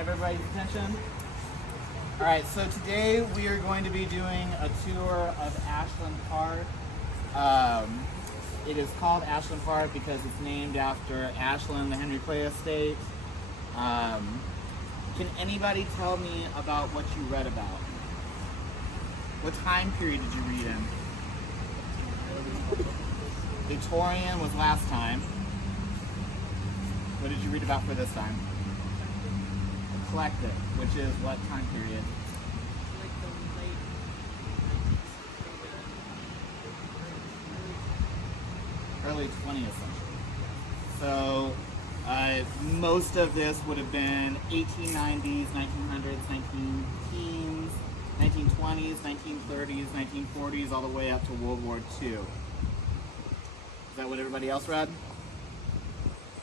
have everybody's attention? All right, so today we are going to be doing a tour of Ashland Park. It is called Ashland Park because it's named after Ashland, the Henry Clay estate. Can anybody tell me about what you read about? What time period did you read in? Victorian was last time. What did you read about for this time? Eclectic, which is what time period? Like the late 19th century. Early 20th century. So most of this would have been 1890s, 1900s, 19-teens, 1920s, 1930s, 1940s, all the way up to World War II. Is that what everybody else read?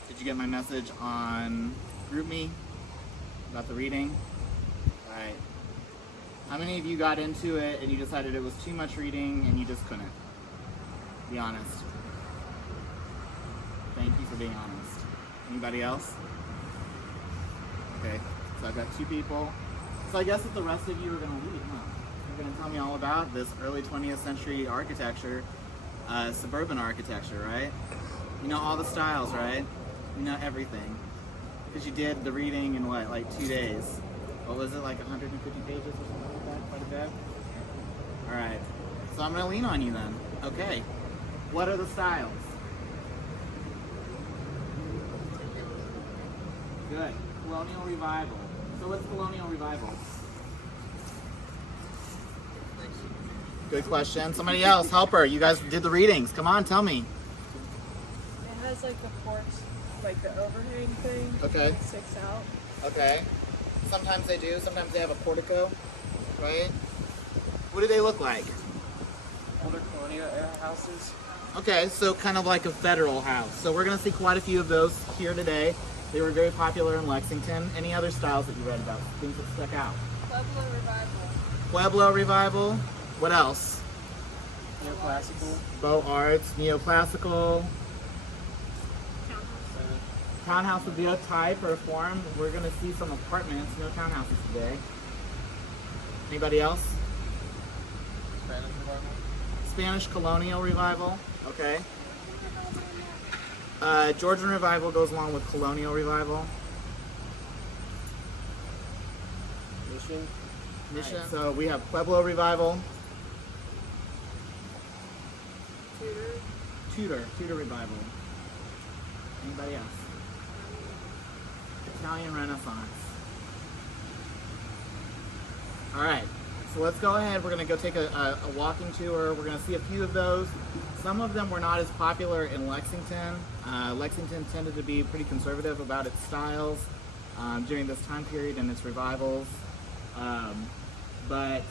Did you get my message on GroupMe about the reading? All right. How many of you got into it and you decided it was too much reading and you just couldn't? Be honest. Thank you for being honest. Anybody else? Okay, so I've got two people. So I guess that the rest of you are going to read, huh? You're going to tell me all about this early 20th century architecture, suburban architecture, right? You know all the styles, right? You know everything. Because you did the reading in what, like 2 days? What was it, like 150 pages or something like that? Quite a bit? Alright, so I'm going to lean on you then. Okay, what are the styles? Good. Colonial Revival. So what's Colonial Revival? Good question. Somebody else, help her. You guys did the readings. Come on, tell me. It has like the porch, like the overhang thing. Okay. That sticks out. Okay. Sometimes they do. Sometimes they have a portico, right? What do they look like? Older colonial era houses. Okay, so kind of like a federal house. So we're going to see quite a few of those here today. They were very popular in Lexington. Any other styles that you read about? Things that stuck out? Pueblo Revival. Pueblo Revival. What else? Neoclassical. Beaux Arts, neoclassical. Townhouse would be a type or a form. We're going to see some apartments, no townhouses today. Anybody else? Spanish Revival. Spanish Colonial Revival. Okay. Georgian Revival goes along with Colonial Revival. Mission. Right. So we have Pueblo Revival. Tudor Revival. Anybody else? Italian Renaissance. All right, so let's go ahead. We're going to go take a walking tour. We're going to see a few of those. Some of them were not as popular in Lexington. Lexington tended to be pretty conservative about its styles during this time period and its revivals. But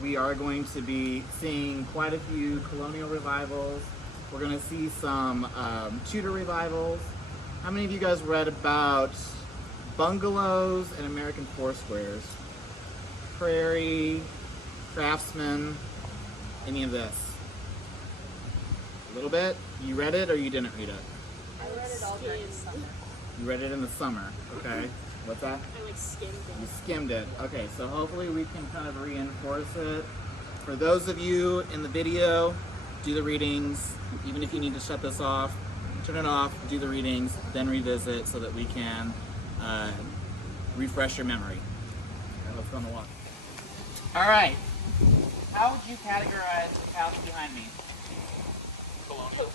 we are going to be seeing quite a few colonial revivals. We're going to see some Tudor revivals. How many of you guys read about bungalows and American foursquares? Prairie, Craftsman, any of this? A little bit? You read it or you didn't read it? I read it all during the summer. You read it in the summer, okay. What's that? I like skimmed it. You skimmed it. Okay, so hopefully we can kind of reinforce it. For those of you in the video, do the readings. Even if you need to shut this off, turn it off, do the readings, then revisit so that we can refresh your memory. Okay, let's go on the walk. All right. How would you categorize the house behind me? Colonial.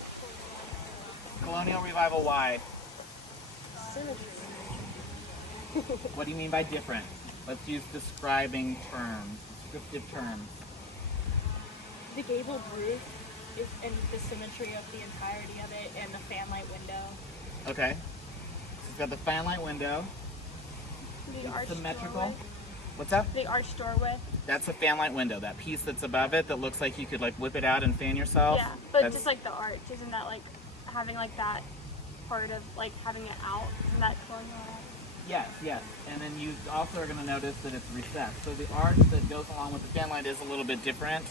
Colonial Revival, why? What do you mean by different? Let's use describing terms, descriptive terms. The gabled roof is and the symmetry of the entirety of it and the fanlight window. Okay. So it's got the fanlight window. The arched Symmetrical. doorway. What's that? The arched doorway. That's a fanlight window. That piece that's above it that looks like you could like whip it out and fan yourself. Yeah, but That's- just like the arch, isn't that like having like that part of like having it out? Isn't that colonial? Yes, yes. And then you also are going to notice that it's recessed. So the arch that goes along with the fanlight is a little bit different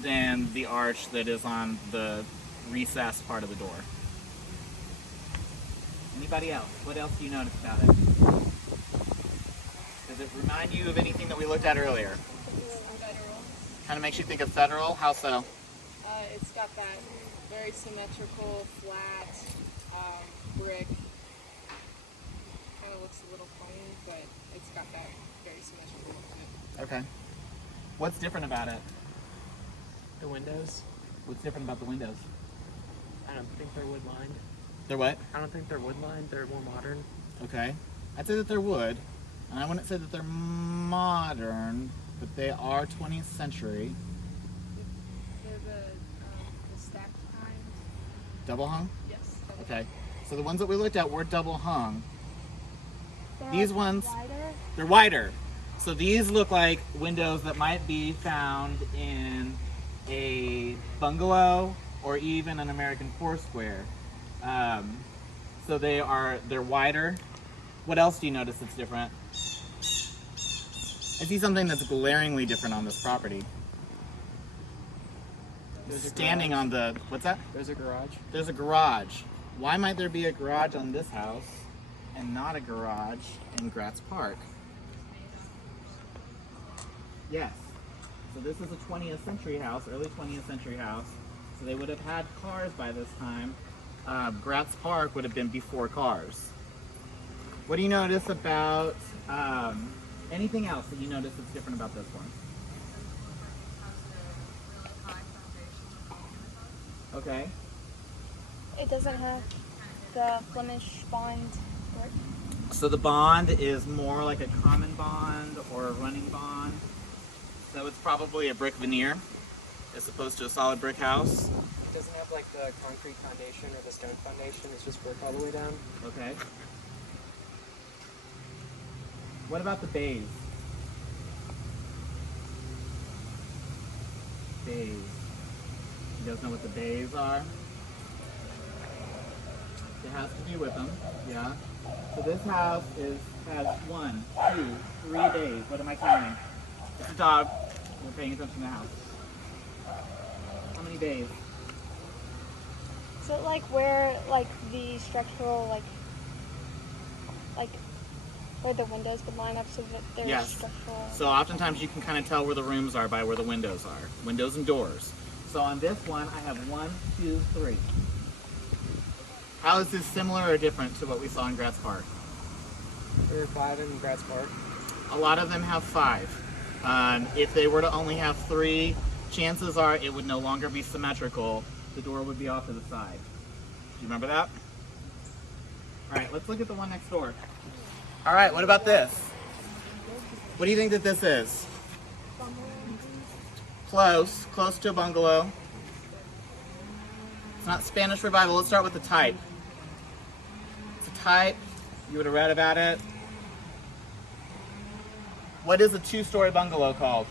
than the arch that is on the recessed part of the door. Anybody else? What else do you notice about it? it remind you of anything that we looked at earlier? Federal. Kind of makes you think of Federal. How so? It's got that very symmetrical, flat brick. Kind of looks a little plain, but it's got that very symmetrical look to it. Okay. What's different about it? The windows. What's different about the windows? I don't think they're wood lined. They're what? I don't think they're wood lined. They're more modern. Okay. I'd say that they're wood, and I wouldn't say that they're modern, but they are 20th century. They're the stacked kind. Double hung? Yes. Okay. So the ones that we looked at were double hung. These ones, Wider. they're wider. So these look like windows that might be found in a bungalow or even an American Foursquare. So they're wider. What else do you notice that's different? I see something that's glaringly different on this property. There's a Standing garage. on the, what's that? There's a garage. There's a garage. Why might there be a garage on this house and not a garage in Gratz Park? Yes. So this is a 20th century house, early 20th century house. So they would have had cars by this time. Gratz Park would have been before cars. What do you notice about anything else that you notice that's different about this one? Okay. It doesn't have the Flemish bond brick. So the bond is more like a common bond or a running bond. So it's probably a brick veneer as opposed to a solid brick house. It doesn't have like the concrete foundation or the stone foundation. It's just brick all the way down. Okay. What about the bays? Bays. You guys know what the bays are? It has to be with them, yeah. So this house has 1, 2, 3 bays. What am I counting? It's a dog. We're paying attention to the house. How many bays? Is it like where like the structural like where the windows would line up so that there's Yes. structural? So oftentimes you can kind of tell where the rooms are by where the windows are. Windows and doors. So on this one, I have 1, 2, 3. How is this similar or different to what we saw in Gratz Park? There are 5 in Gratz Park. A lot of them have 5. If they were to only have 3, chances are it would no longer be symmetrical. The door would be off to the side. Do you remember that? All right, let's look at the one next door. All right, what about this? What do you think that this is? Close to a bungalow. It's not Spanish Revival. Let's start with the type. It's a type. You would have read about it. What is a 2-story bungalow called?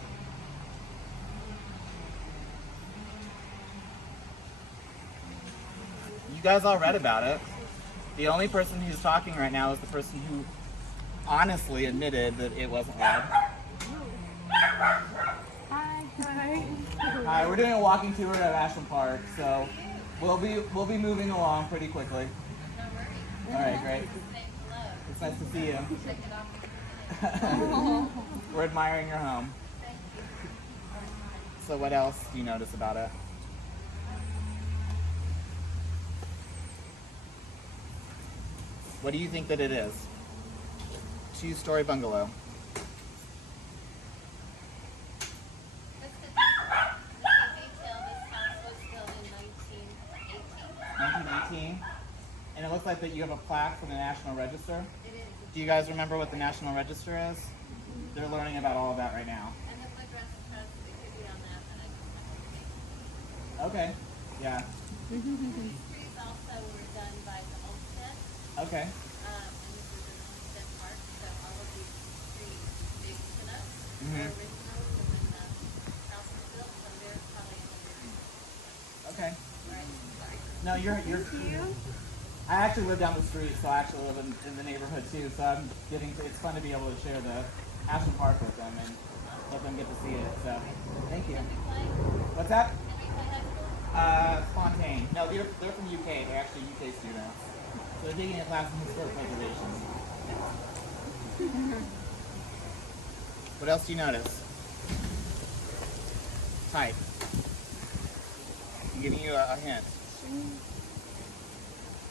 You guys all read about it. The only person who's talking right now is the person who honestly admitted that it wasn't read. Hi, we're doing a walking tour of Ashland Park, so we'll be moving along pretty quickly. All right, great. It's nice to see you. We're admiring your home. So what else do you notice about it? What do you think that it is? 2-story bungalow. Just to detail, this house was built in 1918. 1918. And it looks like that you have a plaque from the National Register. It is. Do you guys remember what the National Register is? They're learning about all of that right now. And if my dress has it could be on that, and I can Okay. Yeah. These trees also were done by the Olmsted, Okay. and this is an Olmsted park, so all of these trees they put up Mhm. were original from when the house was built, so they're probably 100 years old. Okay. Right, sorry. No, you're. I actually live down the street, so I actually live in the neighborhood too. So I'm it's fun to be able to share the Ashland Park with them and let them get to see it. So thank you. What's that? Fontaine. No, they're from UK. They're actually UK students. So they're taking a class in historic preservation. What else do you notice? Type. I'm giving you a hint.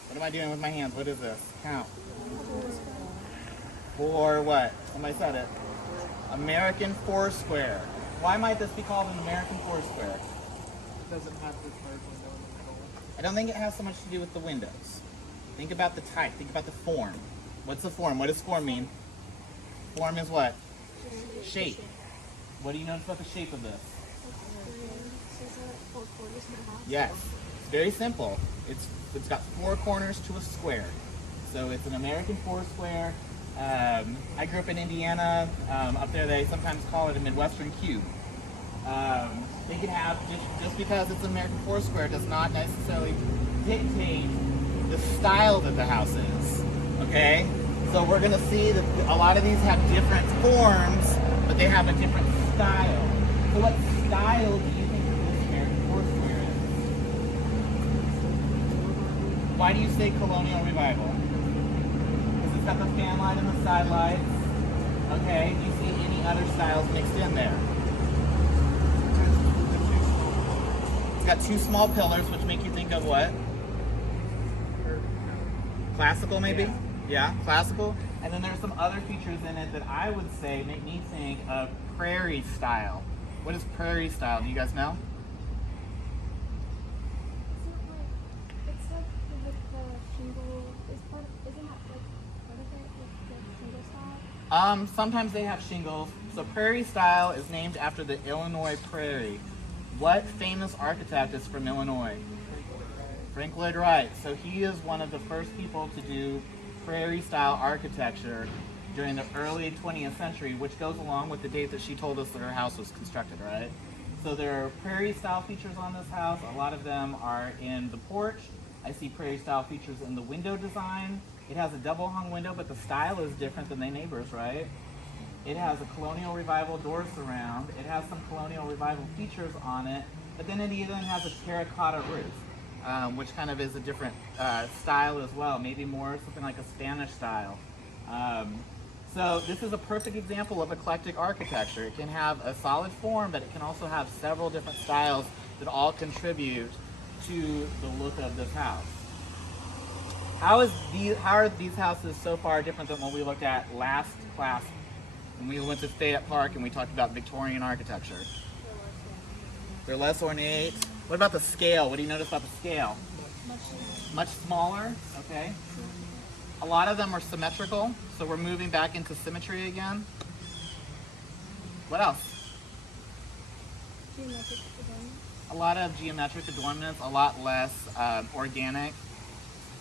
What am I doing with my hands? What is this? Count. For what? Somebody said it. American Foursquare. Why might this be called an American Foursquare? It doesn't have the third window in the middle. I don't think it has so much to do with the windows. Think about the type. Think about the form. What's the form? What does form mean? Form is what? Shape. What do you notice about the shape of this? Yes. It's very simple. It's got 4 corners to a square. So it's an American Foursquare. I grew up in Indiana. Up there they sometimes call it a Midwestern cube. They can have, just because it's an American Foursquare does not necessarily dictate the style that the house is. Okay? So we're going to see that a lot of these have different forms, but they have a different style. So what style do you think this American Foursquare is? Why do you say colonial revival? Because it's got the fan light and the side lights. Okay, do you see any other styles mixed in there? It's got 2 small pillars, which make you think of what? Classical, maybe? Yeah, classical. And then there's some other features in it that I would say make me think of prairie style. What is prairie style? Do you guys know? It's like with the shingle. Isn't that like part of it with the shingle style? Sometimes they have shingles. So prairie style is named after the Illinois prairie. What famous architect is from Illinois? Frank Lloyd Wright. So he is one of the first people to do prairie style architecture during the early 20th century, which goes along with the date that she told us that her house was constructed, right? So there are prairie style features on this house. A lot of them are in the porch. I see prairie style features in the window design. It has a double hung window, but the style is different than their neighbors, right? It has a colonial revival door surround. It has some colonial revival features on it, but then it even has a terracotta roof, which kind of is a different style as well, maybe more something like a Spanish style. So this is a perfect example of eclectic architecture. It can have a solid form, but it can also have several different styles that all contribute to the look of this house. How are these houses so far different than what we looked at last class when we went to Fayette Park and we talked about Victorian architecture? They're less ornate. What about the scale? What do you notice about the scale? Much smaller, okay. A lot of them are symmetrical, so we're moving back into symmetry again. What else? Geometric design. A lot of geometric adornments, a lot less organic.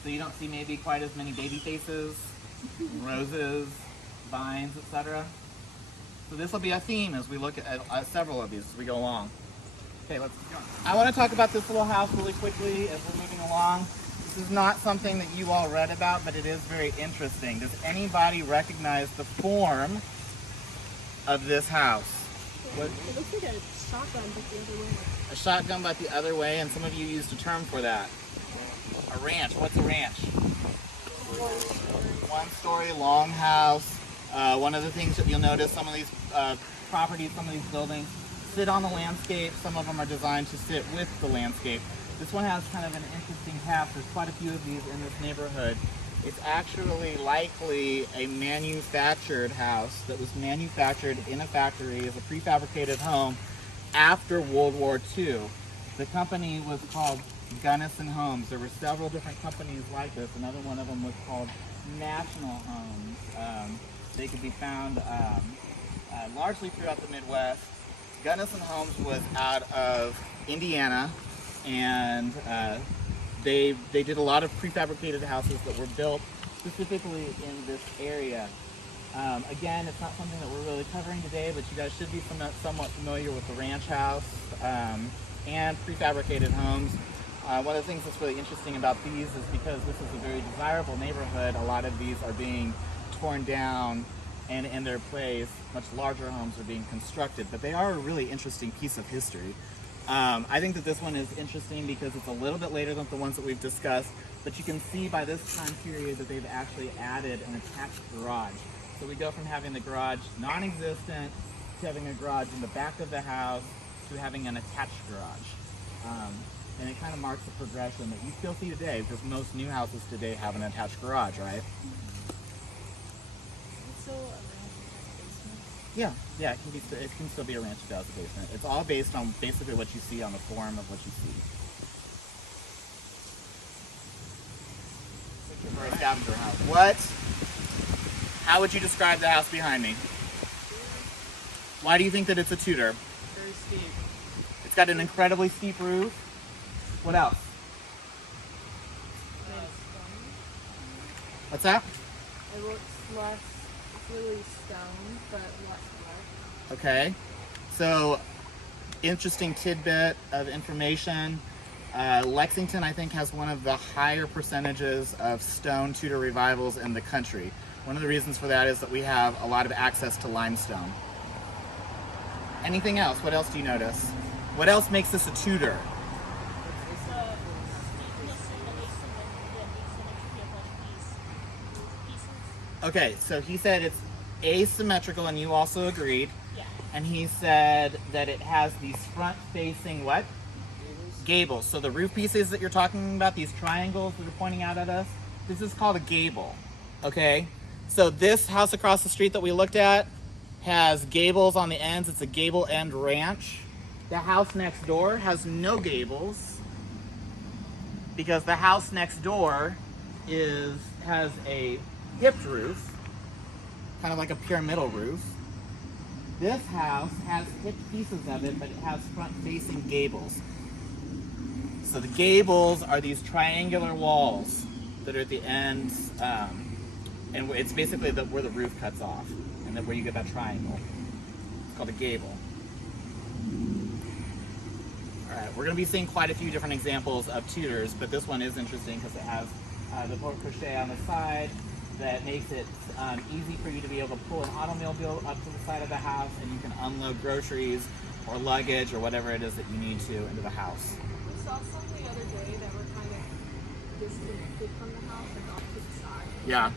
So you don't see maybe quite as many baby faces, roses, vines, etc. So this will be a theme as we look at several of these as we go along. Okay, let's keep going. I want to talk about this little house really quickly as we're moving along. This is not something that you all read about, but it is very interesting. Does anybody recognize the form of this house? What? It looks like a shotgun, but the other way. A shotgun, but the other way, and some of you used a term for that. A ranch. What's a ranch? One-story long house. One of the things that you'll notice, some of these properties, some of these buildings sit on the landscape. Some of them are designed to sit with the landscape. This one has kind of an interesting path. There's quite a few of these in this neighborhood. It's actually likely a manufactured house that was manufactured in a factory as a prefabricated home after World War II. The company was called Gunnison Homes. There were several different companies like this. Another one of them was called National Homes. They could be found largely throughout the Midwest. Gunnison Homes was out of Indiana, and they did a lot of prefabricated houses that were built specifically in this area. Again, it's not something that we're really covering today, but you guys should be somewhat familiar with the ranch house and prefabricated homes. One of the things that's really interesting about these is because this is a very desirable neighborhood, a lot of these are being torn down, and in their place, much larger homes are being constructed. But they are a really interesting piece of history. I think that this one is interesting because it's a little bit later than the ones that we've discussed, but you can see by this time period that they've actually added an attached garage. So we go from having the garage non-existent to having a garage in the back of the house to having an attached garage. And it kind of marks the progression that you still see today, because most new houses today have an attached garage, right? So a ranch has a basement. Yeah, it can still be a ranch that has a basement. It's all based on basically what you see on the form of what you see. For a scavenger house. How would you describe the house behind me? Why do you think that it's a Tudor? Very steep. It's got an incredibly steep roof. What else? What's that? It looks less, it's really stone, but less brick. Okay. So, interesting tidbit of information. Lexington, I think, has one of the higher percentages of stone Tudor revivals in the country. One of the reasons for that is that we have a lot of access to limestone. Anything else? What else do you notice? What else makes this a Tudor? It's a steepness and the asymmetry of like these pieces. Okay, so he said it's asymmetrical, and you also agreed. Yeah. And he said that it has these front-facing what? Gables. So the roof pieces that you're talking about, these triangles that are pointing out at us, this is called a gable. Okay? So this house across the street that we looked at has gables on the ends. It's a gable end ranch. The house next door has no gables because the house next door has a hipped roof, kind of like a pyramidal roof. This house has hipped pieces of it, but it has front-facing gables. So the gables are these triangular walls that are at the ends, and it's basically where the roof cuts off, and then where you get that triangle. It's called a gable. All right, we're going to be seeing quite a few different examples of Tudors, but this one is interesting because it has the porte cochere on the side that makes it easy for you to be able to pull an automobile up to the side of the house, and you can unload groceries or luggage or whatever it is that you need to into the house. We saw some the other day that were kind of disconnected from the house and off to the side. Yeah.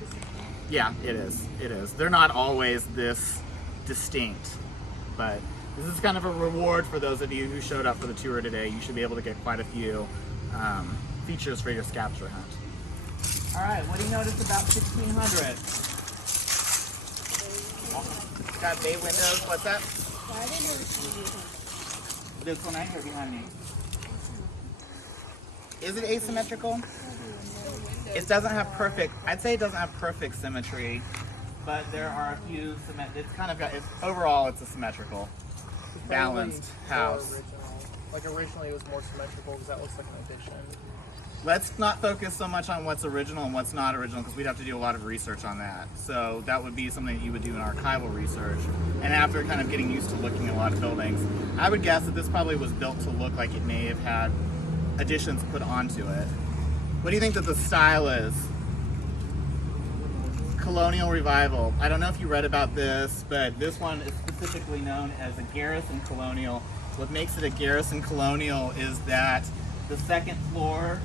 Yeah, it is. It is. They're not always this distinct, but this is kind of a reward for those of you who showed up for the tour today. You should be able to get quite a few features for your scavenger hunt. All right, what do you notice about 1600? It's got bay windows. What's that? Why didn't I see you? This one right here behind me. Is it asymmetrical? It doesn't have perfect, I'd say it doesn't have perfect symmetry, but there are a few, it's kind of got, overall it's a symmetrical, balanced house. Originally it was more symmetrical because that looks like an addition. Let's not focus so much on what's original and what's not original, because we'd have to do a lot of research on that. So that would be something that you would do in archival research. And after kind of getting used to looking at a lot of buildings, I would guess that this probably was built to look like it may have had additions put onto it. What do you think that the style is? Colonial Revival. I don't know if you read about this, but this one is specifically known as a garrison colonial. What makes it a garrison colonial is that the second floor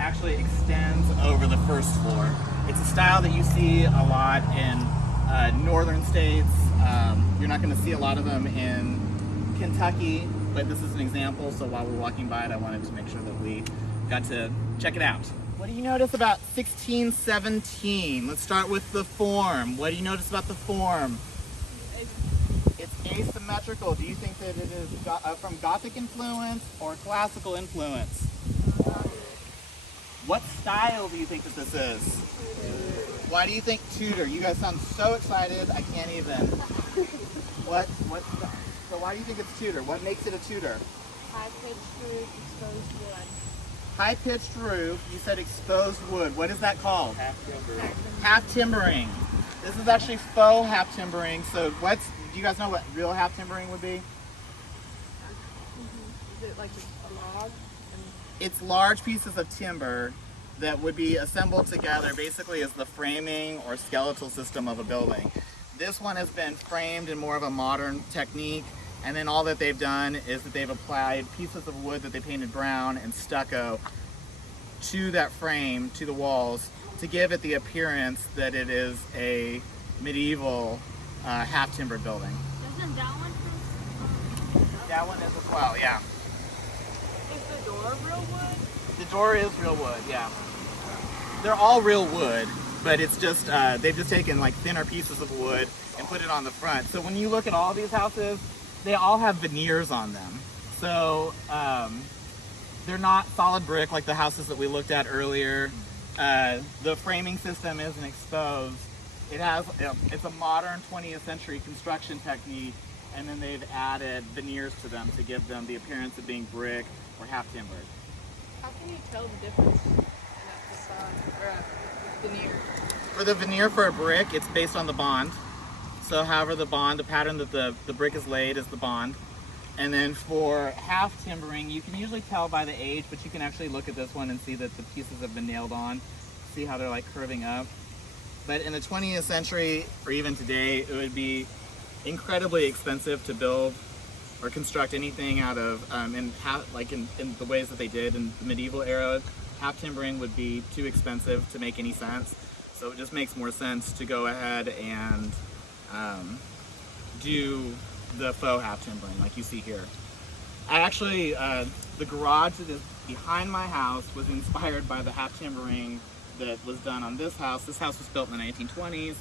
actually extends over the first floor. It's a style that you see a lot in northern states. You're not going to see a lot of them in Kentucky, but this is an example, so while we're walking by it, I wanted to make sure that we got to check it out. What do you notice about 1617? Let's start with the form. What do you notice about the form? It's asymmetrical. Do you think that it is from Gothic influence or classical influence? What style do you think that this is? Why do you think Tudor? You guys sound so excited, I can't even. So why do you think it's Tudor? What makes it a Tudor? High-pitched roof, exposed wood. High-pitched roof, you said exposed wood. What is that called? Half-timber. Half timbering. This is actually faux half timbering. So do you guys know what real half timbering would be? Is it like a log? It's large pieces of timber that would be assembled together basically as the framing or skeletal system of a building. This one has been framed in more of a modern technique, and then all that they've done is that they've applied pieces of wood that they painted brown and stucco to that frame, to the walls, to give it the appearance that it is a medieval half-timbered building. Does Isn't that one from? That one is as well, yeah. Is the door real wood? The door is real wood, yeah. They're all real wood, but it's just, they've just taken like thinner pieces of wood and put it on the front. So when you look at all these houses, they all have veneers on them. So they're not solid brick like the houses that we looked at earlier. The framing system isn't exposed. It's a modern 20th century construction technique, and then they've added veneers to them to give them the appearance of being brick or half timbered. How can you tell the difference in a facade or a veneer? For the veneer for a brick, it's based on the bond. So however the pattern that the brick is laid is the bond. And then for half timbering, you can usually tell by the age, but you can actually look at this one and see that the pieces have been nailed on. See how they're like curving up. But in the 20th century, or even today, it would be incredibly expensive to build or construct anything out of, in the ways that they did in the medieval era. Half timbering would be too expensive to make any sense. So it just makes more sense to go ahead and do the faux half timbering like you see here. I actually, the garage that is behind my house was inspired by the half timbering that was done on this house. This house was built in the 1920s.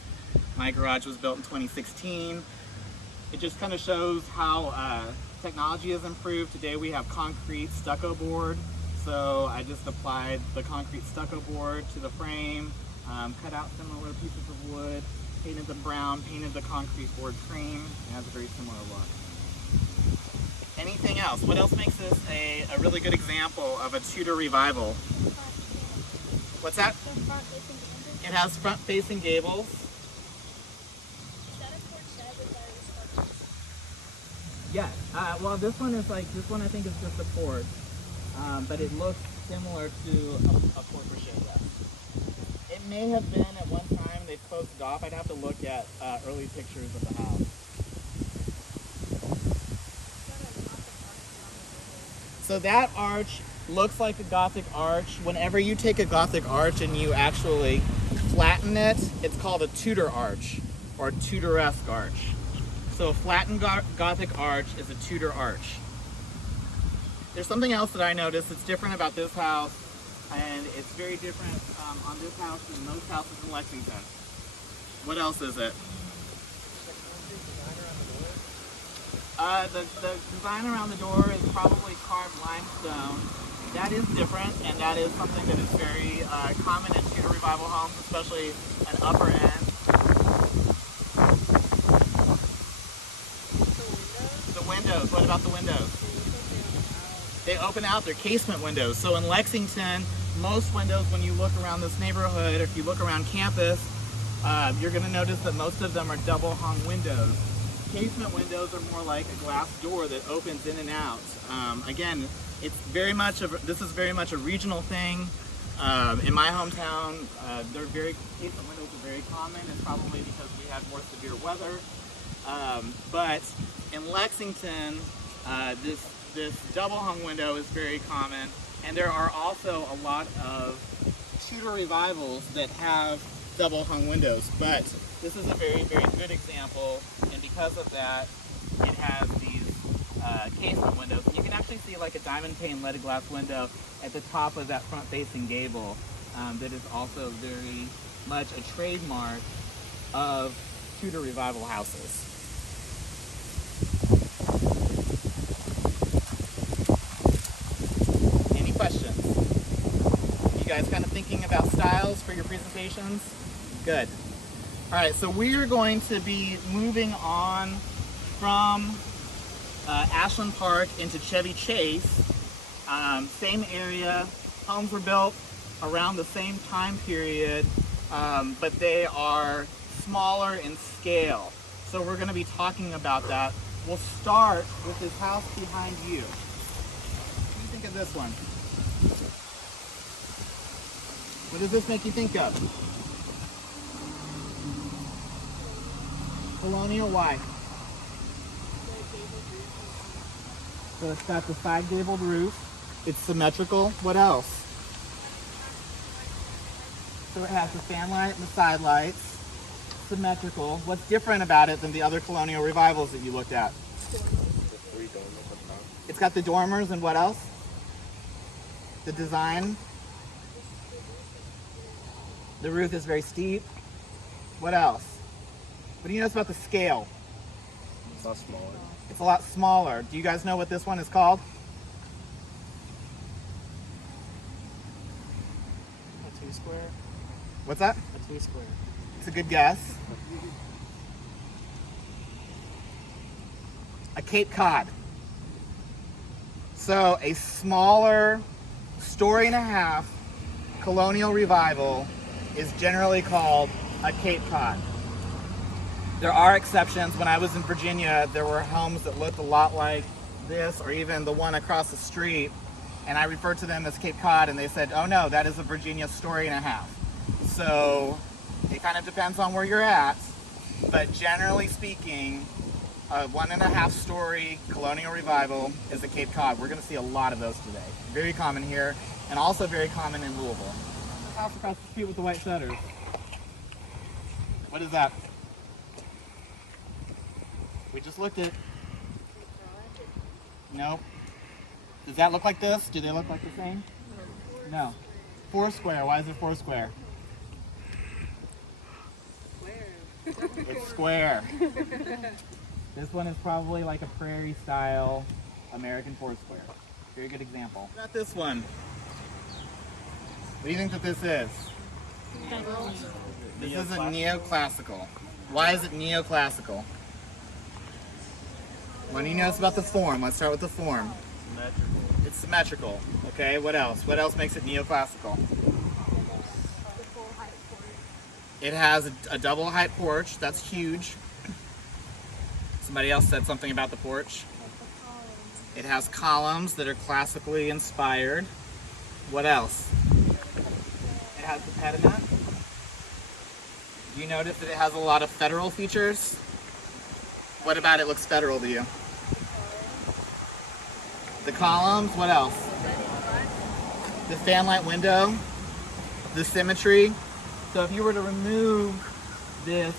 My garage was built in 2016. It just kind of shows how technology has improved. Today we have concrete stucco board. So I just applied the concrete stucco board to the frame, cut out similar pieces of wood, painted them brown, painted the concrete board frame. It has a very similar look. Anything else? What else makes this a really good example of a Tudor revival? What's that? It has front-facing gables. Yes. Well, this one I think is just a porch, but it looks similar to a porte-cochere. Yes. It may have been at one time. They've closed it off. I'd have to look at early pictures of the house. So that arch looks like a Gothic arch. Whenever you take a Gothic arch and you actually flatten it, it's called a Tudor arch or Tudoresque arch. So a flattened Gothic arch is a Tudor arch. There's something else that I noticed that's different about this house, and it's very different on this house than most houses in Lexington. What else is it? The design around the door is probably carved limestone. That is different, and that is something that is very common in Tudor Revival homes, especially an upper end. The windows. What about the windows? They open out. They're casement windows. So in Lexington, most windows, when you look around this neighborhood, if you look around campus, you're going to notice that most of them are double hung windows. Casement windows are more like a glass door that opens in and out. Again, this is very much a regional thing. In my hometown, casement windows are very common, and probably because we had more severe weather. But in Lexington, this double hung window is very common, and there are also a lot of Tudor revivals that have double hung windows. But this is a very, very good example, and because of that, it has these casement windows. And you can actually see like a diamond pane leaded glass window at the top of that front-facing gable that is also very much a trademark of Tudor Revival houses. Any questions? You guys kind of thinking about styles for your presentations? Good. All right, so we're going to be moving on from Ashland Park into Chevy Chase. Same area, homes were built around the same time period, but they are smaller in scale. So we're going to be talking about that. We'll start with this house behind you. What do you think of this one? What does this make you think of? Colonial, why? So it's got the side gabled roof. It's symmetrical. What else? So it has the fan light and the side lights. symmetrical. What's different about it than the other colonial revivals that you looked at? The 3 dormers up top. It's got the dormers and what else? The design. The roof is very steep. What else? What do you notice about the scale? It's a lot smaller. It's a lot smaller. Do you guys know what this one is called? A 2 square. What's that? A 2 square. It's a good guess. A Cape Cod. So a smaller story and a half colonial revival is generally called a Cape Cod. There are exceptions. When I was in Virginia, there were homes that looked a lot like this, or even the one across the street, and I referred to them as Cape Cod, and they said, oh no, that is a Virginia story and a half. So it kind of depends on where you're at, but generally speaking, a 1.5 story colonial revival is a Cape Cod. We're going to see a lot of those today. Very common here, and also very common in Louisville. The house across the street with the white shutters. What is that? We just looked at. No. Does that look like this? Do they look like the same? No. Foursquare. Why is it Foursquare? It's square. This one is probably like a prairie style American Foursquare. Very good example. What about this one? What do you think that this is? This is a neoclassical. Why is it neoclassical? What do you notice about the form? Let's start with the form. Symmetrical. It's symmetrical. Okay, what else? What else makes it neoclassical? It has a double height porch. That's huge. Somebody else said something about the porch. It has columns that are classically inspired. What else? It has the pediment. Do you notice that it has a lot of federal features? What about it looks federal to you? The columns, what else? The fanlight window, the symmetry. So if you were to remove this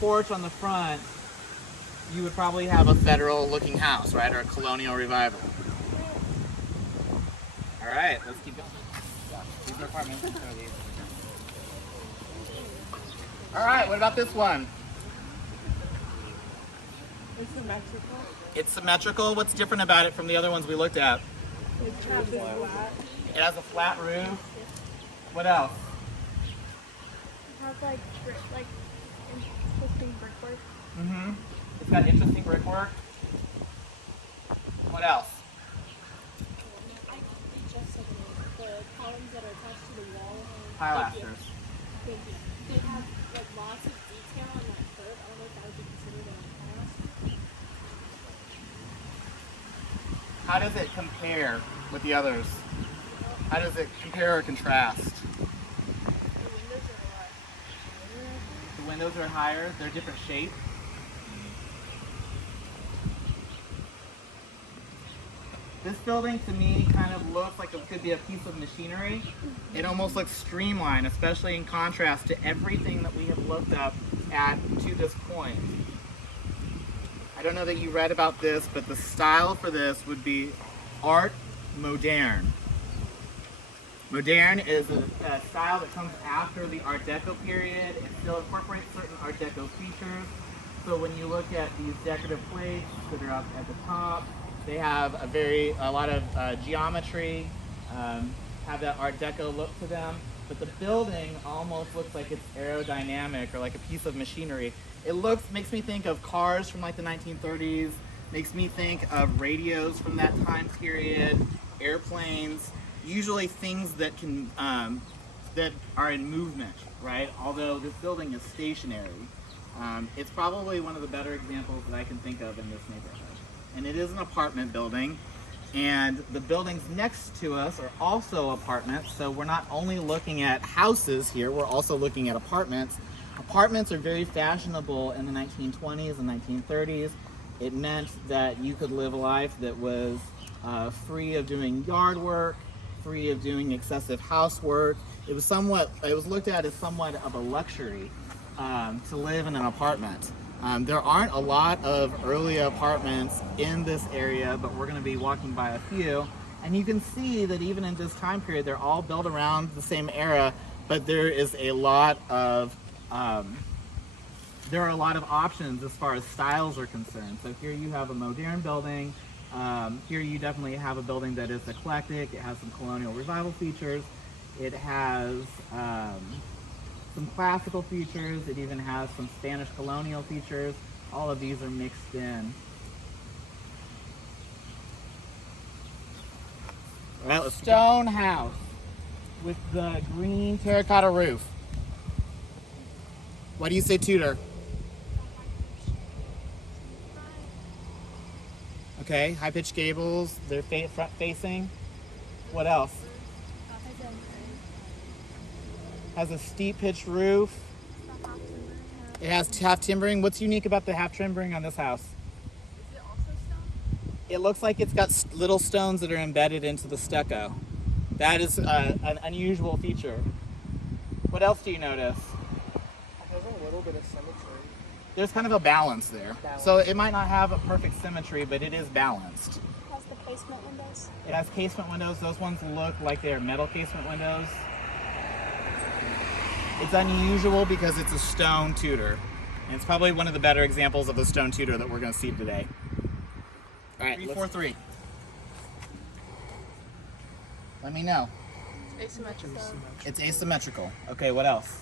porch on the front, you would probably have a federal looking house, right? Or a colonial revival. All right, let's keep going. These are apartments. All right, what about this one? It's symmetrical. It's symmetrical. What's different about it from the other ones we looked at? It's flat. It has a flat roof. What else? It has like interesting brickwork. Mm-hmm. It's got interesting brickwork. What else? The columns that are attached to the wall. Pilasters. They have like lots of detail on that curve. I don't know if that would be considered a pilaster. How does it compare with the others? How does it compare or contrast? The windows are higher. They're different shape. This building to me kind of looks like it could be a piece of machinery. It almost looks streamlined, especially in contrast to everything that we have looked up at to this point. I don't know that you read about this, but the style for this would be Art Moderne. Moderne is a style that comes after the Art Deco period. It still incorporates certain Art Deco features. So when you look at these decorative plates that are up at the top, they have a lot of geometry, have that Art Deco look to them. But the building almost looks like it's aerodynamic or like a piece of machinery. It makes me think of cars from like the 1930s, makes me think of radios from that time period, airplanes, usually things that that are in movement, right? Although this building is stationary. It's probably one of the better examples that I can think of in this neighborhood. And it is an apartment building, and the buildings next to us are also apartments, so we're not only looking at houses here, we're also looking at apartments. Apartments are very fashionable in the 1920s and 1930s. It meant that you could live a life that was free of doing yard work, free of doing excessive housework. it was looked at as somewhat of a luxury to live in an apartment. There aren't a lot of early apartments in this area, but we're going to be walking by a few. And you can see that even in this time period, they're all built around the same era, but there are a lot of options as far as styles are concerned. So here you have a modern building. Here you definitely have a building that is eclectic. It has some colonial revival features. It has some classical features. It even has some Spanish colonial features. All of these are mixed in. All right, stone house with the green terracotta roof. Why do you say Tudor? Okay, high-pitched gables. They're front-facing. What else? Has a steep pitched roof. It has half timbering. What's unique about the half timbering on this house? Is it also stone? It looks like it's got little stones that are embedded into the stucco. That is an unusual feature. What else do you notice? There's a little bit of symmetry. There's kind of a balance there. So it might not have a perfect symmetry, but it is balanced. It has the casement windows. It has casement windows. Those ones look like they're metal casement windows. It's unusual because it's a stone Tudor. And it's probably one of the better examples of a stone Tudor that we're going to see today. All right, 343. Let me know. Asymmetrical. It's asymmetrical. Okay, what else?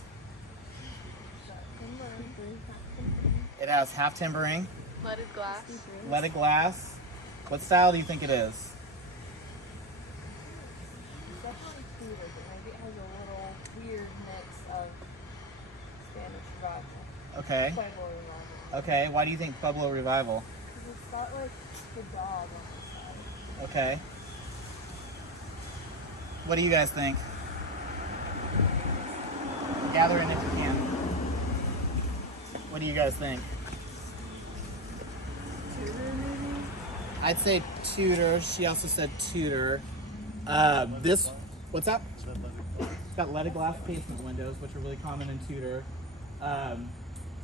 It has half timbering, Leaded glass. leaded glass. What style do you think it is? Definitely Tudor, but maybe it has a little weird mix of Spanish revival. Okay. Pueblo revival. Okay, why do you think Pueblo Revival? Because it's got like the dog on the side. Okay. What do you guys think? Gather in if you can. What do you guys think? Tudor, maybe? I'd say Tudor. She also said Tudor. What's up? It's got leaded glass casement windows, which are really common in Tudor.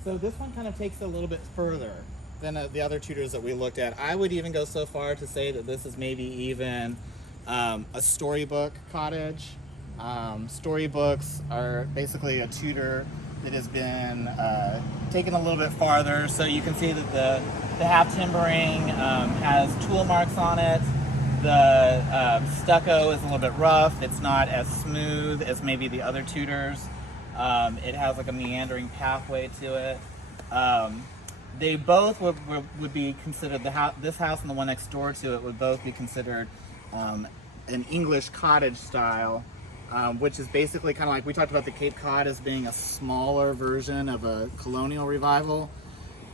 So this one kind of takes it a little bit further than the other Tudors that we looked at. I would even go so far to say that this is maybe even a storybook cottage. Storybooks are basically a Tudor that has been taken a little bit farther. So you can see that the half timbering has tool marks on it. The stucco is a little bit rough. It's not as smooth as maybe the other Tudors. It has like a meandering pathway to it. They both would be considered, this house and the one next door to it would both be considered an English cottage style, which is basically kind of like we talked about the Cape Cod as being a smaller version of a colonial revival.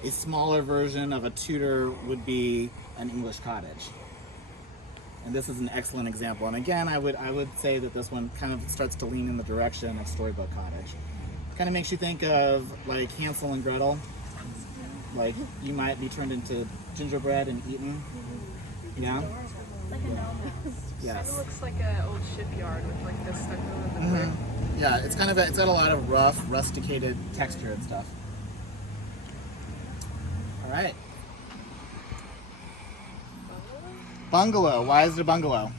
A smaller version of a Tudor would be an English cottage. And this is an excellent example. And again, I would say that this one kind of starts to lean in the direction of storybook cottage. Kind of makes you think of like Hansel and Gretel. Like you might be turned into gingerbread and eaten. Yeah. Like a gnome. Yes. It looks like an old shipyard with like the stucco and the brick. Yeah, it's got a lot of rough, rusticated texture and stuff. All right. Bungalow. Why is it a bungalow?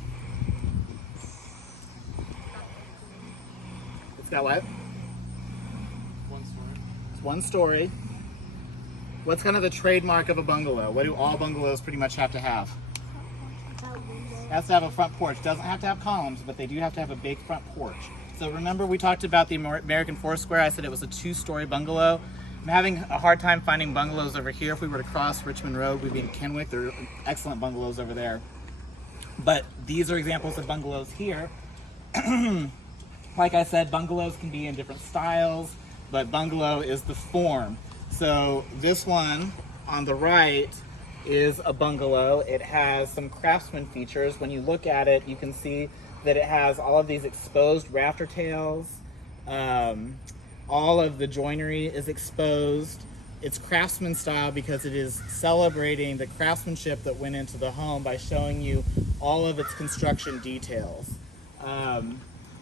It's got what? One story. It's one story. What's kind of the trademark of a bungalow? What do all bungalows pretty much have to have? It has to have a front porch. Doesn't have to have columns, but they do have to have a big front porch. So remember we talked about the American Foursquare. I said it was a 2-story bungalow. I'm having a hard time finding bungalows over here. If we were to cross Richmond Road, we'd be in Kenwick. There are excellent bungalows over there. But these are examples of bungalows here. Like I said, bungalows can be in different styles, but bungalow is the form. So this one on the right is a bungalow. It has some craftsman features. When you look at it, you can see that it has all of these exposed rafter tails. All of the joinery is exposed. It's craftsman style because it is celebrating the craftsmanship that went into the home by showing you all of its construction details.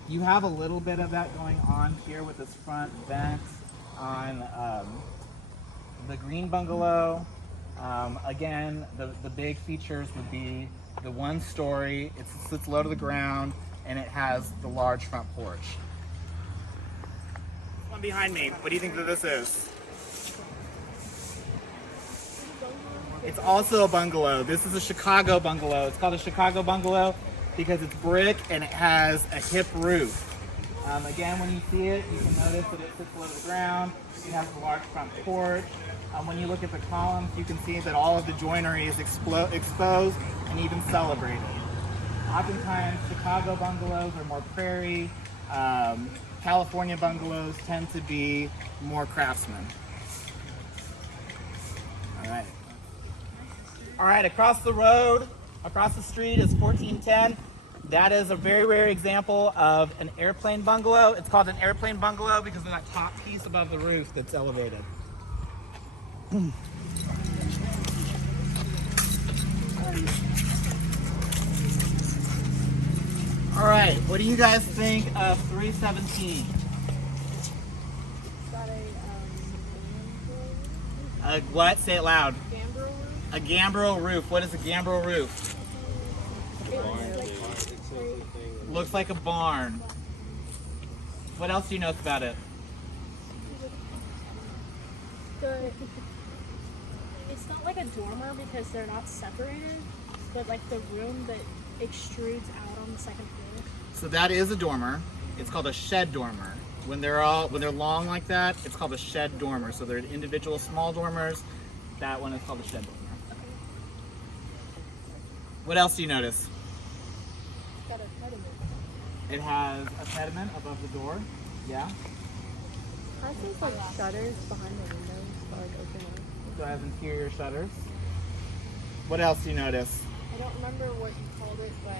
You have a little bit of that going on here with this front vent on the green bungalow. Again, the big features would be the one story, it sits low to the ground, and it has the large front porch. One behind me, what do you think that this is? It's also a bungalow. This is a Chicago bungalow. It's called a Chicago bungalow because it's brick and it has a hip roof. Again, when you see it, you can notice that it sits low to the ground. It has a large front porch. When you look at the columns, you can see that all of the joinery is exposed and even celebrated. Oftentimes, Chicago bungalows are more prairie. California bungalows tend to be more craftsman. All right. All right, across the road, across the street is 1410. That is a very rare example of an airplane bungalow. It's called an airplane bungalow because of that top piece above the roof that's elevated. All right, what do you guys think of 317? Is that A what? Say it loud. gambrel roof? A gambrel roof. What is a gambrel roof? Looks like a barn. What else do you know about it? It's not like a dormer because they're not separated, but like the room that extrudes out on the second floor. So that is a dormer. It's called a shed dormer. When they're long like that, it's called a shed dormer. So they're individual small dormers. That one is called a shed dormer. What else do you notice? It's got a pediment. It has a pediment above the door. Yeah. I think like shutters behind the windows to like open up. So it has interior shutters. What else do you notice? I don't remember what you called it, but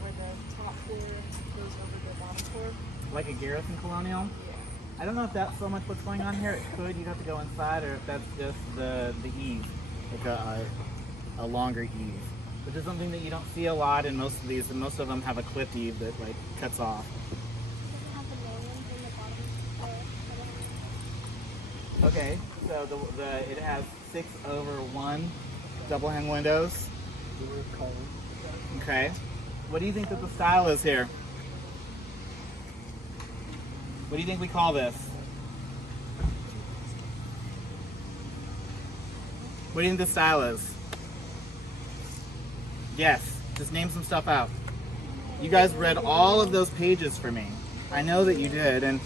where the top floor goes over the bottom floor. Like a Garrison Colonial? Yeah. I don't know if that's so much what's going on here. It could, you'd have to go inside, or if that's just the eave, like a longer eave. Which is something that you don't see a lot in most of these, and most of them have a clipped eave that like cuts off. Does it have the mullions in the bottom? Okay, so it has 6/1 double hang windows. Okay. What do you think that the style is here? What do you think we call this? What do you think the style is? Yes, just name some stuff out. You guys read all of those pages for me. I know that you did, and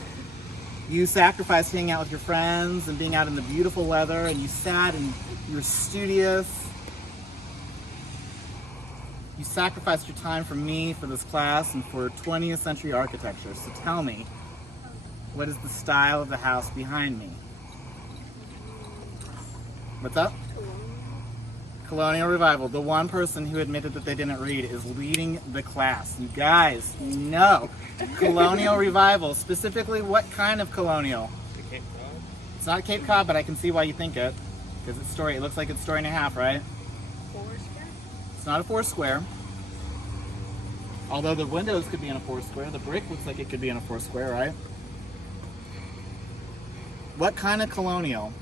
you sacrificed hanging out with your friends and being out in the beautiful weather, and you sat and you were studious. You sacrificed your time for me, for this class, and for 20th century architecture. So tell me, what is the style of the house behind me? What's up? Colonial Revival. The one person who admitted that they didn't read is leading the class. You guys know. Colonial Revival. Specifically, what kind of colonial? Cape Cod? It's not Cape Cod, but I can see why you think it. Because it's story. It looks like it's story and a half, right? Four-square? It's not a 4-square. Although the windows could be in a 4-square. The brick looks like it could be in a 4-square, right? What kind of colonial?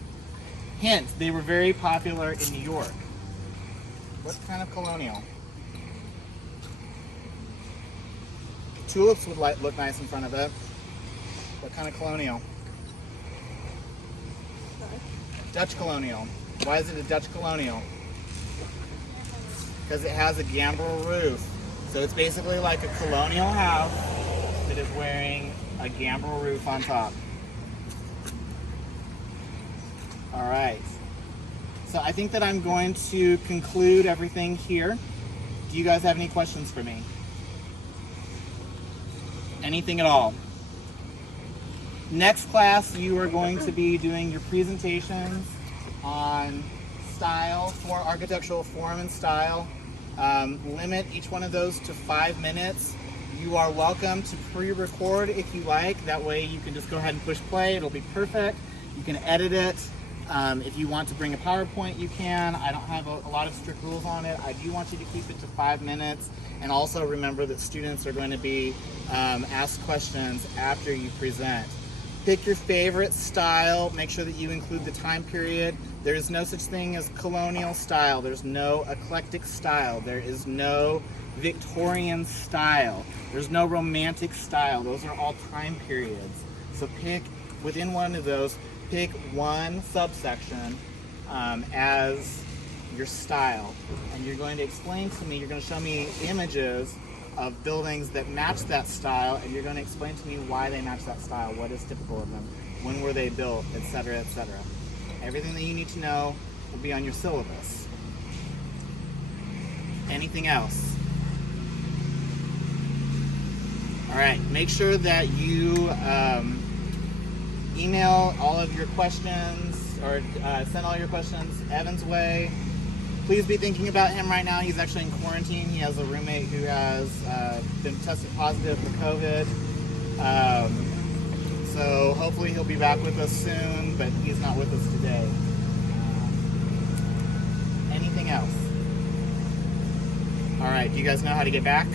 Hint, they were very popular in New York. What kind of colonial? Tulips would look nice in front of it. What kind of colonial? Dutch colonial. Why is it a Dutch colonial? Because it has a gambrel roof. So it's basically like a colonial house that is wearing a gambrel roof on top. All right. So I think that I'm going to conclude everything here. Do you guys have any questions for me? Anything at all? Next class, you are going to be doing your presentations on style, for architectural form and style. Limit each one of those to 5 minutes. You are welcome to pre-record if you like. That way you can just go ahead and push play. It'll be perfect. You can edit it. If you want to bring a PowerPoint, you can. I don't have a lot of strict rules on it. I do want you to keep it to 5 minutes. And also remember that students are going to be asked questions after you present. Pick your favorite style. Make sure that you include the time period. There is no such thing as colonial style. There's no eclectic style. There is no Victorian style. There's no romantic style. Those are all time periods. So pick, within one of those, pick one subsection as your style. And you're going to explain to me, you're going to show me images of buildings that match that style, and you're going to explain to me why they match that style, what is typical of them, when were they built, etc., etc. Everything that you need to know will be on your syllabus. Anything else? All right, make sure that you email all of your questions, or send all your questions Evan's way. Please be thinking about him right now. He's actually in quarantine. He has a roommate who has been tested positive for COVID. So hopefully he'll be back with us soon, but he's not with us today. Anything else? All right, do you guys know how to get back?